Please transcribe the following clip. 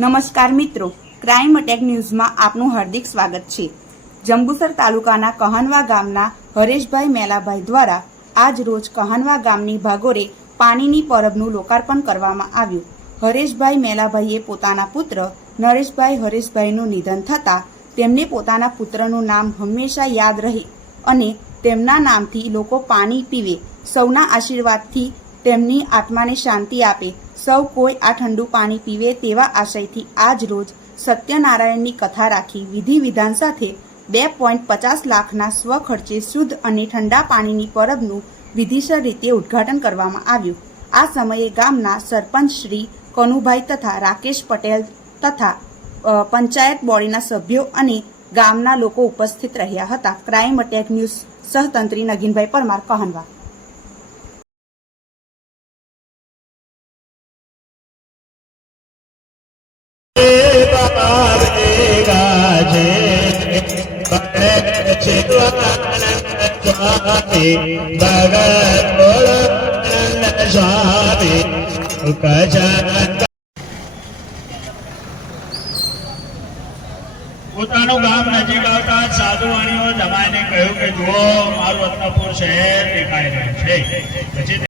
નમસ્કાર મિત્રો crime attack ન્યૂઝમાં આપનું હાર્દિક સ્વાગત છે. જંબુસર તાલુકાના કહનવા ગામના હરેશભાઈ મેલાભાઈ દ્વારા આજ રોજ કહનવા ગામની ભાગોરે પાણીની પરબનું લોકાર્પણ કરવામાં આવ્યું. હરેશભાઈ મેલાભાઈએ પોતાના પુત્ર નરેશભાઈ હરેશભાઈનું નિધન થતાં તેમને પોતાના પુત્રનું નામ હંમેશા યાદ રહે અને તેમના નામથી લોકો પાણી પીવે. સૌના આશીર્વાદથી તેમની આત્માને શાંતિ આપે. સૌ કોઈ આ ઠંડુ પાણી પીવે તેવા આશયથી આજ રોજ સત્યનારાયણની કથા રાખી વિધિ વિધાન સાથે બે પોઈન્ટ પચાસ લાખના સ્વખર્ચે શુદ્ધ અને ઠંડા પાણીની પરબનું વિધિસર રીતે ઉદ્ઘાટન કરવામાં આવ્યું. આ સમયે ગામના સરપંચ શ્રી કનુભાઈ તથા રાકેશ પટેલ તથા પંચાયત બોડીના સભ્યો અને ગામના લોકો ઉપસ્થિત રહ્યા હતા. ક્રાઇમ અટેક ન્યૂઝ સહતંત્રી નગીનભાઈ પરમાર કહનવા પોતાનું ગામ નજીક આવતા જ સાધુવાણીઓ જમાઈને કહ્યું કે જુઓ, મારું રત્નપુર શહેર દેખાઈ રહ્યું છે. પછી